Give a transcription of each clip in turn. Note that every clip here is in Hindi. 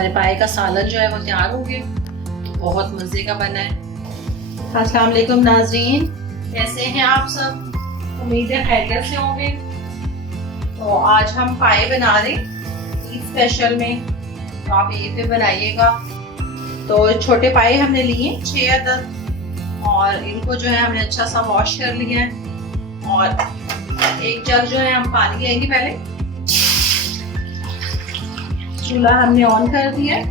हमारे पाए का सालन जो है वो तैयार हो गया, बहुत मज़े का बना है। अस्सलाम वालेकुम नाज़रीन, कैसे हैं आप सब? उम्मीद है खैरियत से होंगे। तो आज हम पाए बना रहे ईद स्पेशल में, तो आप ईद पे बनाइएगा। तो छोटे पाए हमने लिए 6 अदद और इनको जो है हमने अच्छा सा वॉश कर लिया है। और एक जग जो है हम पानी लेंगे। पहले चूल्हा हमने ऑन कर दिया है।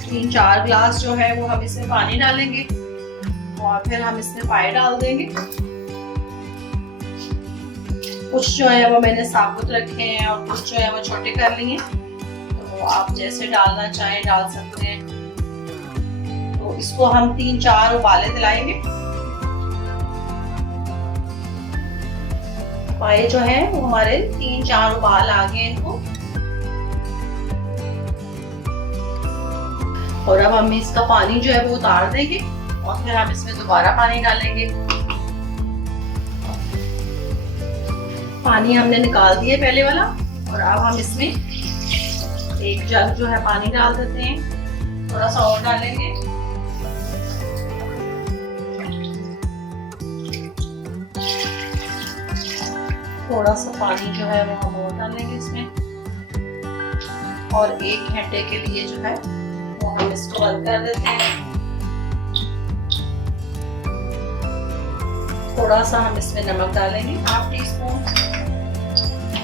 3-4 ग्लास जो है वो हम इसमें पानी डालेंगे और फिर हम इसमें पाए डाल देंगे। कुछ जो है वो मैंने साबुत रखे हैं और कुछ जो है वो छोटे कर लिए, तो आप जैसे डालना चाहें डाल सकते हैं। तो इसको हम 3-4 उबाले दिलाएंगे। पाए जो है वो हमारे 3-4 उबाल आ गए इनको। और अब हम इसका पानी जो है वो उतार देंगे और फिर हम इसमें दोबारा पानी डालेंगे। पानी हमने निकाल दिया पहले वाला और अब हम इसमें एक जग जो है पानी डाल देते हैं। थोड़ा सा और डालेंगे। थोड़ा सा पानी जो है वो हम और डालेंगे इसमें और 1 घंटे के लिए जो है वो हम इसको बंद कर देते हैं। थोड़ा सा हम इसमें नमक डालेंगे, 1/2 टीस्पून,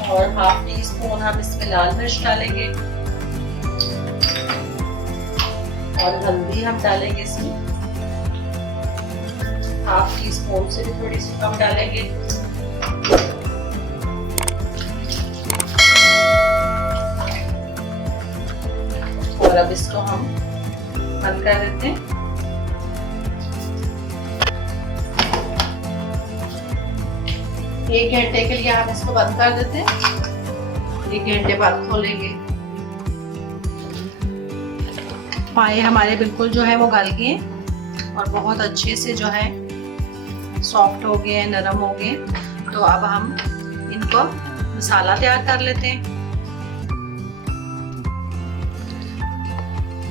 और 1/2 टीस्पून हम इसमें लाल मिर्च डालेंगे और हल्दी हम डालेंगे इसमें 1/2 टीस्पून से भी थोड़ी सी कम डालेंगे। और अब इसको हम बंद कर देते हैं। एक घंटे के लिए हम इसको बंद कर देते हैं। 1 घंटे बाद खोलेंगे। पाए हमारे बिल्कुल जो है वो गल गए और बहुत अच्छे से जो है सॉफ्ट हो गए, नरम हो गए। तो अब हम इनको मसाला तैयार कर लेते हैं।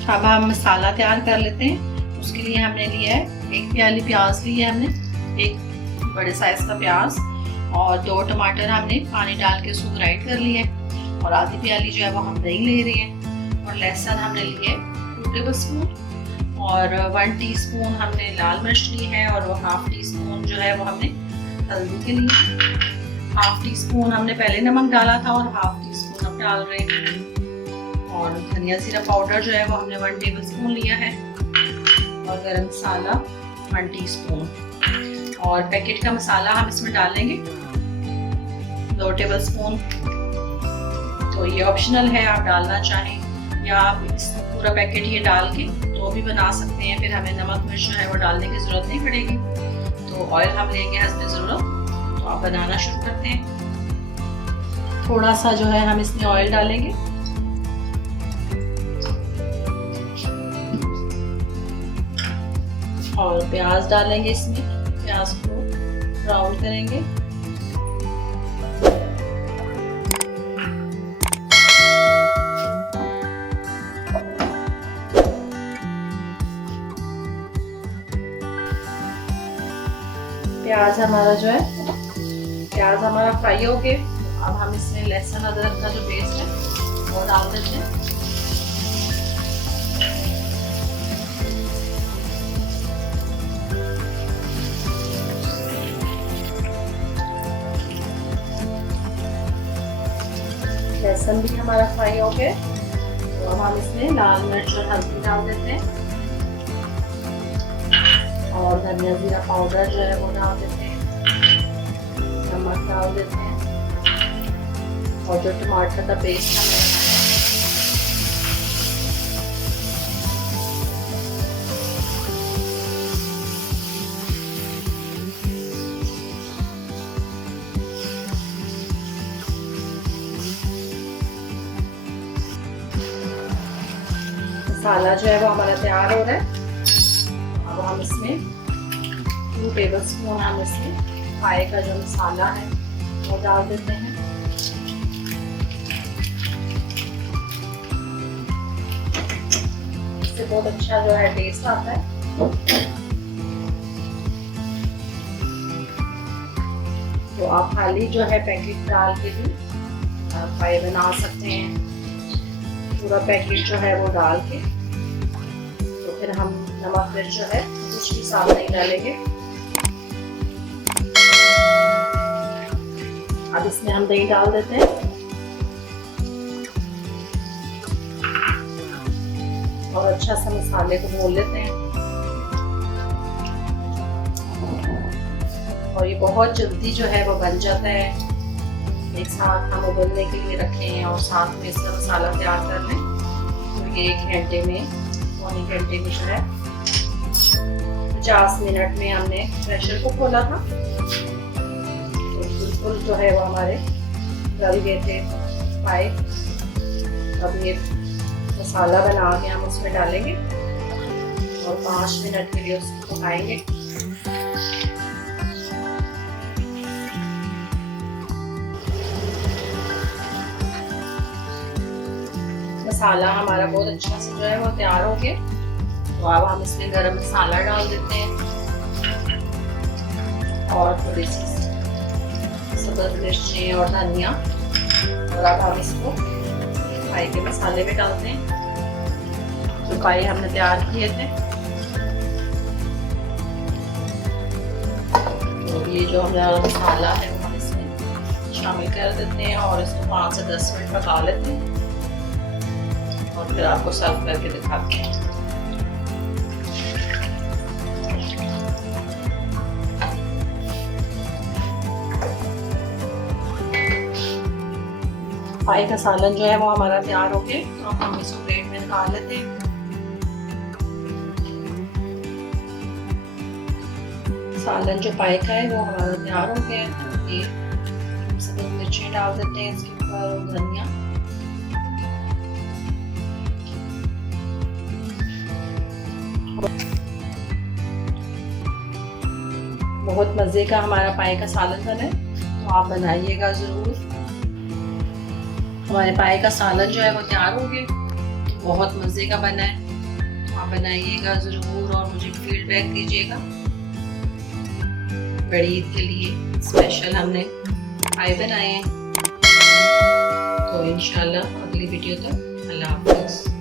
अब हम मसाला तैयार कर लेते हैं। उसके लिए हमने लिया है 1 प्याली प्याज ली है हमने, 1 बड़े साइज का प्याज, और 2 टमाटर हमने पानी डाल के उसको ग्राइंड कर लिया है, और आधी प्याली जो है वो हम दही ले रहे हैं। और लहसुन हमने लिए 2 टेबल स्पून, और 1 टीस्पून हमने लाल मिर्च ली है, और 1/2 टीस्पून जो है वो हमने हल्दी के लिए, 1/2 टीस्पून हमने पहले नमक डाला था और 1/2 टीस्पून अब डाल रहे हैं। और धनिया जीरा पाउडर जो है वो हमने 1 टेबल स्पून लिया है, और गरम मसाला 1 टीस्पून, और पैकेट का मसाला हम इसमें डालेंगे 2 टेबल स्पून। तो ये ऑप्शनल है, आप डालना चाहें या आप इस पूरा पैकेट ये डाल के तो भी बना सकते हैं। फिर हमें नमक मिर्च जो है वो डालने की ज़रूरत नहीं पड़ेगी। तो ऑयल हम लेंगे हस्बे ज़रूरत। तो आप बनाना शुरू करते हैं। थोड़ा सा जो है हम इसमें ऑयल डालेंगे, और प्याज डालेंगे इसमें। प्याज को ब्राउन करेंगे। प्याज हमारा जो है, प्याज हमारा फ्राई हो गए। अब हम इसमें लहसुन अदरक का जो पेस्ट है वो डाल देते हैं। लहसुन भी हमारा फ्राई हो गया, तो अब हम इसमें लाल मिर्च और हल्दी डाल देते हैं, और धनिया जीरा पाउडर जो है वो डाल देते हैं, नमक डाल देते हैं, और जो टमाटर का पेस्ट हमने मसाला जो है वो हमारा तैयार हो रहा है। अब हम इसमें 2 टेबल स्पून हम इसमें पाए का जो मसाला है वो डाल देते हैं। बहुत अच्छा जो है टेस्ट आता है। तो आप खाली जो है पैकेट डाल के भी पाए बना सकते हैं। पूरा पैकेट जो है वो डाल के तो फिर हम नमक मिर्च जो है कुछ भी साथ नहीं डालेंगे। अब इसमें हम दही डाल देते हैं और अच्छा सा मसाले को भून लेते हैं। और ये बहुत जल्दी जो है वो बन जाता है। एक साथ हम उबलने के लिए रखे हैं और साथ में इसका मसाला तैयार कर लें तो ये 1 घंटे में, पौने घंटे में जो है 50 मिनट में हमने प्रेशर को खोला था। तो बिल्कुल जो है वो हमारे गल गए थे पाए। अब ये मसाला बना के हम उसमें डालेंगे और 5 मिनट के लिए उसको पकाएंगे। मसाला हमारा बहुत अच्छा से जो है वो तैयार हो गया। तो अब हम इसमें गरम मसाला डाल देते हैं और थोड़ी सी सब्ज़ मिर्ची और धनिया। और अब हम इसको पाई के मसाले में डालते हैं जो पाई हमने तैयार किए थे। तो ये जो हमारा मसाला है वो हम इसमें शामिल कर देते हैं और इसको 5 से 10 मिनट पका लेते हैं और फिर आपको सर्व करके दिखाते हैं। पाई का सालन जो है वो हमारा तैयार हो गया। तो हम इसको प्लेट में निकाल लेते हैं। सालन जो पाई का है वो हमारा तैयार हो गया। तो ये सब्ज़ मिर्ची डाल देते हैं इसके ऊपर और धनिया। बहुत मज़े का हमारा पाए का सालन बना है, तो आप बनाइएगा ज़रूर। हमारे पाए का सालन जो है वो तैयार हो गया, बहुत मज़े का बना है, तो आप बनाइएगा ज़रूर और मुझे फीडबैक दीजिएगा। बड़ी ईद के लिए स्पेशल हमने पाए बनाए हैं। तो इंशाल्लाह अगली वीडियो तक अल्लाह हाफ़िज़।